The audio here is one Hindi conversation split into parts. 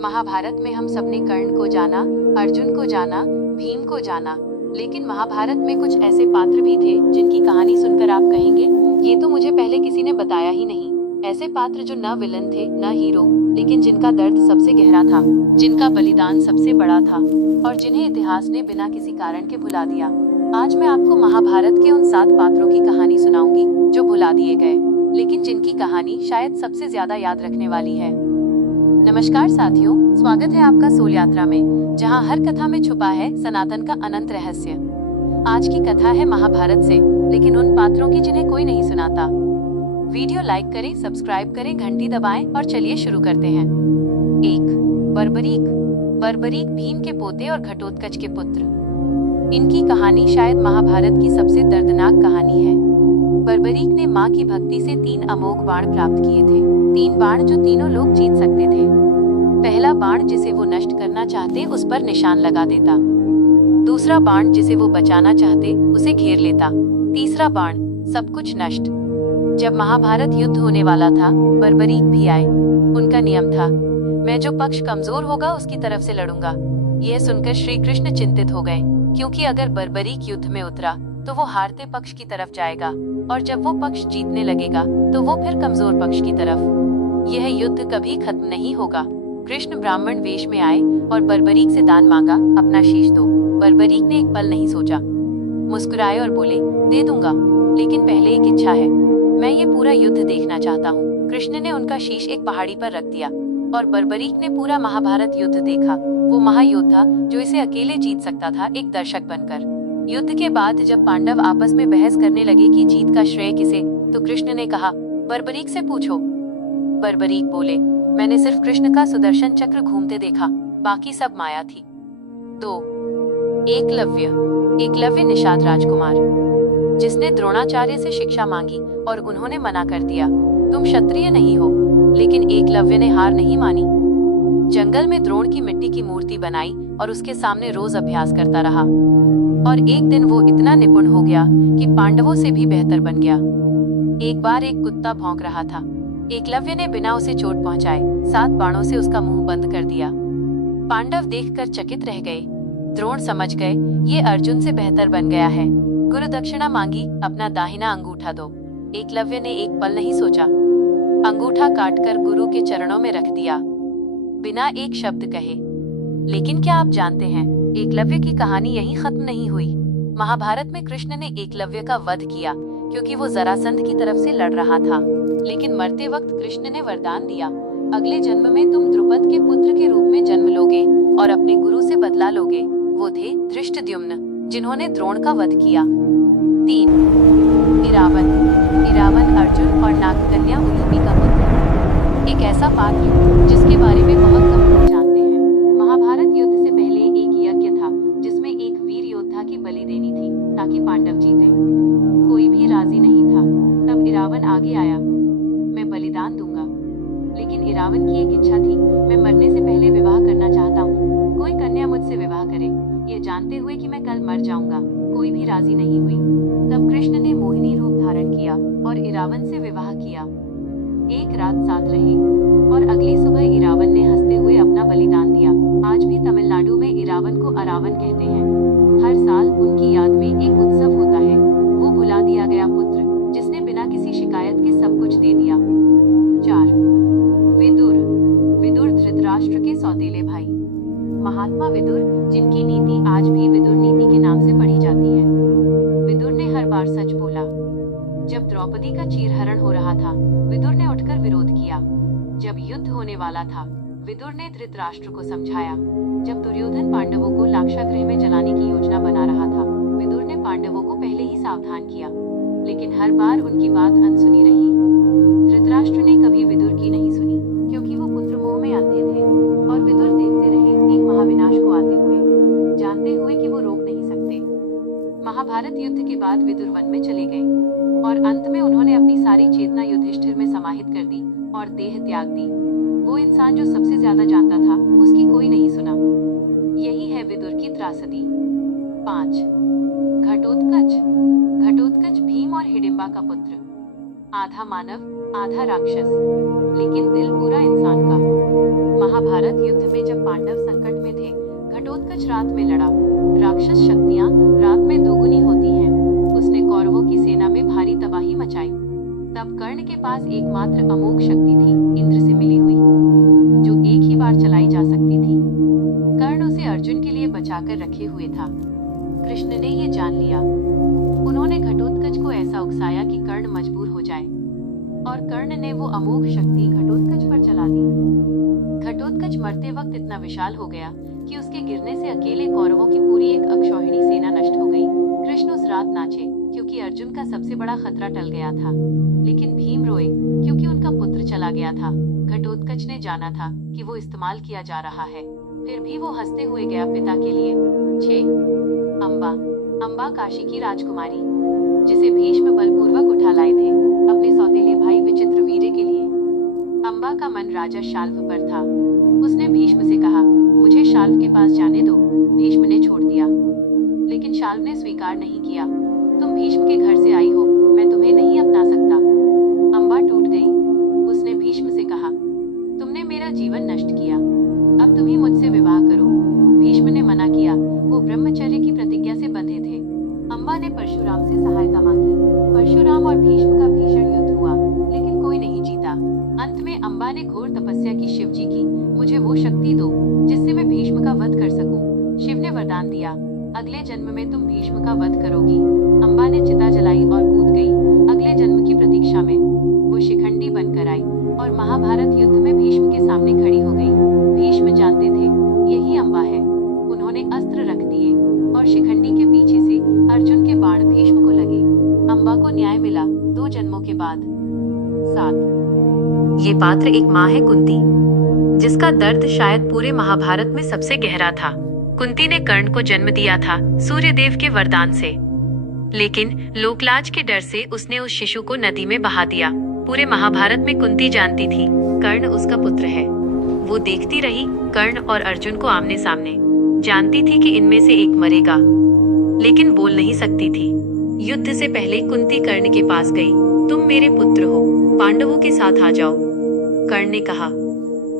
महाभारत में हम सबने कर्ण को जाना, अर्जुन को जाना, भीम को जाना, लेकिन महाभारत में कुछ ऐसे पात्र भी थे जिनकी कहानी सुनकर आप कहेंगे ये तो मुझे पहले किसी ने बताया ही नहीं। ऐसे पात्र जो न विलन थे न हीरो, लेकिन जिनका दर्द सबसे गहरा था, जिनका बलिदान सबसे बड़ा था और जिन्हें इतिहास ने बिना किसी कारण के भुला दिया। आज मैं आपको महाभारत के उन 7 पात्रों की कहानी सुनाऊंगी जो भुला दिए गए, लेकिन जिनकी कहानी शायद सबसे ज्यादा याद रखने वाली है। नमस्कार साथियों, स्वागत है आपका सोल यात्रा में, जहां हर कथा में छुपा है सनातन का अनंत रहस्य। आज की कथा है महाभारत से, लेकिन उन पात्रों की जिन्हें कोई नहीं सुनाता। वीडियो लाइक करें, सब्सक्राइब करें, घंटी दबाएं और चलिए शुरू करते हैं। 1. बर्बरीक। बर्बरीक भीम के पोते और घटोत्कच के पुत्र। इनकी कहानी शायद महाभारत की सबसे दर्दनाक कहानी है। बर्बरीक ने माँ की भक्ति से 3 अमोघ बाण प्राप्त किए थे। 3 बाण जो तीनों लोग जीत सकते थे। पहला बाण जिसे वो नष्ट करना चाहते उस पर निशान लगा देता। दूसरा बाण जिसे वो बचाना चाहते उसे घेर लेता। तीसरा बाण सब कुछ नष्ट। जब महाभारत युद्ध होने वाला था, बर्बरीक भी आए। उनका नियम था, मैं जो पक्ष कमजोर होगा उसकी तरफ से लड़ूंगा। यह सुनकर श्री कृष्ण चिंतित हो गए, क्योंकि अगर बर्बरीक युद्ध में उतरा तो वो हारते पक्ष की तरफ जाएगा, और जब वो पक्ष जीतने लगेगा तो वो फिर कमजोर पक्ष की तरफ। यह युद्ध कभी खत्म नहीं होगा। कृष्ण ब्राह्मण वेश में आए और बर्बरीक से दान मांगा, अपना शीश दो। बर्बरीक ने एक पल नहीं सोचा, मुस्कुराए और बोले, दे दूंगा, लेकिन पहले एक इच्छा है, मैं ये पूरा युद्ध देखना चाहता हूँ। कृष्ण ने उनका शीश एक पहाड़ी पर रख दिया और बर्बरीक ने पूरा महाभारत युद्ध देखा। वो महायोद्धा जो इसे अकेले जीत सकता था, एक दर्शक बनकर। युद्ध के बाद जब पांडव आपस में बहस करने लगे कि जीत का श्रेय किसे, तो कृष्ण ने कहा, बर्बरीक से पूछो। बर्बरीक बोले, मैंने सिर्फ कृष्ण का सुदर्शन चक्र घूमते देखा, बाकी सब माया थी। 2. एकलव्य। एकलव्य निषाद राजकुमार, जिसने द्रोणाचार्य से शिक्षा मांगी और उन्होंने मना कर दिया, तुम क्षत्रिय नहीं हो। लेकिन एकलव्य ने हार नहीं मानी। जंगल में द्रोण की मिट्टी की मूर्ति बनाई और उसके सामने रोज अभ्यास करता रहा, और एक दिन वो इतना निपुण हो गया कि पांडवों से भी बेहतर बन गया। एक बार एक कुत्ता भौंक रहा था। एकलव्य ने बिना उसे चोट पहुंचाए 7 बाणों से उसका मुंह बंद कर दिया। पांडव देखकर चकित रह गए। द्रोण समझ गए ये अर्जुन से बेहतर बन गया है। गुरु दक्षिणा मांगी, अपना दाहिना अंगूठा दो। एकलव्य ने एक पल नहीं सोचा, अंगूठा काटकर गुरु के चरणों में रख दिया, बिना एक शब्द कहे। लेकिन क्या आप जानते हैं, एकलव्य की कहानी यहीं खत्म नहीं हुई। महाभारत में कृष्ण ने एकलव्य का वध किया, क्योंकि वो जरासंध की तरफ से लड़ रहा था। लेकिन मरते वक्त कृष्ण ने वरदान दिया, अगले जन्म में तुम द्रुपद के पुत्र के रूप में जन्म लोगे और अपने गुरु से बदला लोगे। वो थे धृष्टद्युम्न, जिन्होंने द्रोण का वध किया। 3. इरावन। इरावन अर्जुन और नागकन्या उलूपी का पुत्र। एक ऐसा पात्र जिसके बारे में बहुत कम लोग जानते हैं। महाभारत युद्ध से पहले एक यज्ञ था जिसमें एक वीर योद्धा की बलि देनी थी ताकि पांडव जीते। कोई भी राजी नहीं था। तब इरावन आगे आया, मैं बलिदान दूंगा। लेकिन इरावन की एक इच्छा थी, मैं मरने से पहले विवाह करना चाहता हूँ, कोई कन्या मुझसे विवाह करे, ये जानते हुए कि मैं कल मर जाऊंगा। कोई भी राजी नहीं हुई। तब कृष्ण ने मोहिनी रूप धारण किया और इरावन से विवाह किया। एक रात साथ रहे और अगली सुबह इरावन ने हंसते हुए अपना बलिदान दिया। आज भी तमिलनाडु में इरावन को अरावन कहते हैं। हर साल उनकी याद में एक उत्सव होता है। वो भुला दिया गया पुत्र जिसने बिना किसी शिकायत के सब कुछ दे दिया। 4. विदुर। विदुर धृतराष्ट्र के सौतेले भाई। महात्मा विदुर, जिनकी नीति आज भी विदुर नीति के नाम से पढ़ी जाती है। विदुर ने हर बार सच बोला। जब द्रौपदी का चीरहरण हो रहा था, विदुर ने उठकर विरोध किया। जब युद्ध होने वाला था, विदुर ने धृतराष्ट्र को समझाया। जब दुर्योधन पांडवों को लाक्षागृह में जलाने की योजना बना रहा था, विदुर ने पांडवों को पहले ही सावधान किया, लेकिन हर बार उनकी बात अनसुनी रही। धृतराष्ट्र ने कभी विदुर की नहीं सुनी, क्योंकि वो पुत्र मोह में अंधे थे, और विदुर देखते रहे एक महाविनाश को आते हुए, जानते हुए कि वो रोक नहीं सकते। महाभारत युद्ध के बाद विदुर वन में चले गए और अंत में उन्होंने अपनी सारी चेतना युधिष्ठिर में समाहित कर दी और देह त्याग दी। वो इंसान जो सबसे ज्यादा जानता था, उसकी कोई नहीं सुना। यही है विदुर की त्रासदी। 5. घटोत्कच। घटोत्कच भीम और हिडिंबा का पुत्र। आधा मानव आधा राक्षस, लेकिन दिल पूरा इंसान का। महाभारत युद्ध में पांडव संकट में थे। घटोत्कच रात में लड़ा। राक्षस शक्तियां रात में दोगुनी होती हैं। उसने कौरवों की सेना में भारी तबाही मचाई। तब कर्ण के पास एकमात्र अमोघ शक्ति थी, इंद्र से मिली हुई, जो एक ही बार चलाई जा सकती थी। कर्ण उसे अर्जुन के लिए बचाकर रखे हुए था। कृष्ण ने ये जान लिया। उन्होंने घटोत्कच को ऐसा उकसाया कि कर्ण मजबूर हो जाए, और कर्ण ने वो अमोघ शक्ति घटोत्कच पर चला दी। घटोत्कच मरते वक्त इतना विशाल हो गया कि उसके गिरने से अकेले कौरवों की पूरी एक अक्षौहिणी सेना नष्ट हो गई। कृष्ण उस रात नाचे क्योंकि अर्जुन का सबसे बड़ा खतरा टल गया था, लेकिन भीम रोए क्योंकि उनका पुत्र चला गया था। घटोत्कच ने जाना था कि वो इस्तेमाल किया जा रहा है, फिर भी वो हंसते हुए गया पिता के लिए। 6 अम्बा। अम्बा काशी की राजकुमारी, जिसे भीष्म बलपूर्वक उठा लाए थे अपने सौतेले भाई विचित्रवीर्य के लिए। अम्बा का मन राजा शाल्व पर था। उसने भीष्म से कहा, मुझे शाल्व के पास जाने दो। भीष्म ने छोड़ दिया, लेकिन शाल्व ने स्वीकार नहीं किया। तुम भीष्म के घर से आई हो, मैं तुम्हें नहीं अपना सकता। अम्बा टूट गई। उसने भीष्म से कहा, तुमने मेरा जीवन नष्ट किया, अब तुम ही मुझसे विवाह करो। भीष्म ने मना किया, वो ब्रह्मचर्य की प्रतिज्ञा से बंधे थे। अम्बा ने परशुराम से सहायता मांगी। परशुराम और भीष्म का भीषण युद्ध हुआ, लेकिन कोई नहीं जीता। अंत में अम्बा ने घोर तपस्या की शिव जी की, मुझे वो शक्ति दो जिससे मैं भीष्म का वध कर सकूं। शिव ने वरदान दिया, अगले जन्म में तुम भीष्म का वध करोगी। अम्बा ने चिता जलाई और कूद गई। अगले जन्म की प्रतीक्षा में वो शिखंडी बनकर आई और महाभारत युद्ध में भीष्म के सामने खड़ी हो गई। भीष्म जानते थे यही अम्बा है। उन्होंने अस्त्र रख दिए और शिखंडी के पीछे से अर्जुन के बाण भीष्म को लगे। अम्बा को न्याय मिला 2 जन्मों के बाद। 7 ये पात्र एक माँ है, कुंती, जिसका दर्द शायद पूरे महाभारत में सबसे गहरा था। कुंती ने कर्ण को जन्म दिया था सूर्यदेव के वरदान से, लेकिन लोकलाज के डर से उसने उस शिशु को नदी में बहा दिया। पूरे महाभारत में कुंती जानती थी कर्ण उसका पुत्र है। वो देखती रही कर्ण और अर्जुन को आमने सामने, जानती थी कि इनमें से एक मरेगा, लेकिन बोल नहीं सकती थी। युद्ध से पहले कुंती कर्ण के पास गई। तुम मेरे पुत्र हो, पांडवों के साथ आ जाओ। कर्ण ने कहा,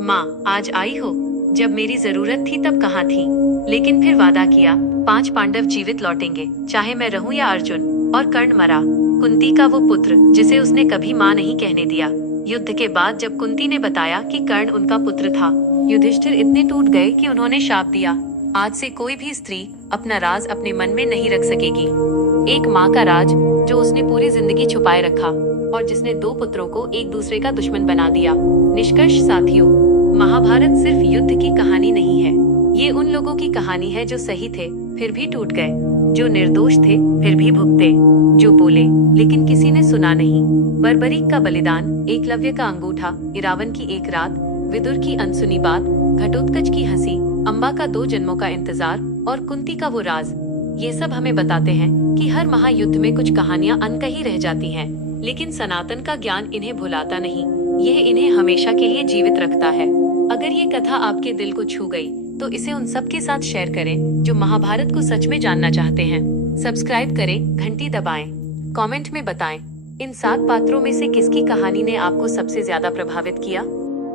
माँ आज आई हो, जब मेरी जरूरत थी तब कहाँ थी? लेकिन फिर वादा किया 5 पांडव जीवित लौटेंगे, चाहे मैं रहूं या अर्जुन। और कर्ण मरा, कुंती का वो पुत्र जिसे उसने कभी माँ नहीं कहने दिया। युद्ध के बाद जब कुंती ने बताया कि कर्ण उनका पुत्र था, युधिष्ठिर इतने टूट गए कि उन्होंने शाप दिया, आज से कोई भी स्त्री अपना राज अपने मन में नहीं रख सकेगी। एक माँ का राज जो उसने पूरी जिंदगी छुपाए रखा और जिसने 2 पुत्रों को एक दूसरे का दुश्मन बना दिया। निष्कर्ष साथियों, महाभारत सिर्फ युद्ध की कहानी नहीं है, ये उन लोगों की कहानी है जो सही थे फिर भी टूट गए, जो निर्दोष थे फिर भी भुगते, जो बोले लेकिन किसी ने सुना नहीं। बर्बरीक का बलिदान, एकलव्य का अंगूठा, इरावन की एक रात, विदुर की अनसुनी बात, घटोत्कच की हंसी, अम्बा का 2 जन्मों का इंतजार और कुंती का वो राज, ये सब हमें बताते हैं कि हर महायुद्ध में कुछ कहानियां अनकही रह जाती हैं, लेकिन सनातन का ज्ञान इन्हें भुलाता नहीं, यह इन्हें हमेशा के लिए जीवित रखता है। अगर ये कथा आपके दिल को छू गई तो इसे उन सब के साथ शेयर करें जो महाभारत को सच में जानना चाहते हैं। सब्सक्राइब करें, घंटी दबाएं, कमेंट में बताएं इन 7 पात्रों में से किसकी कहानी ने आपको सबसे ज्यादा प्रभावित किया।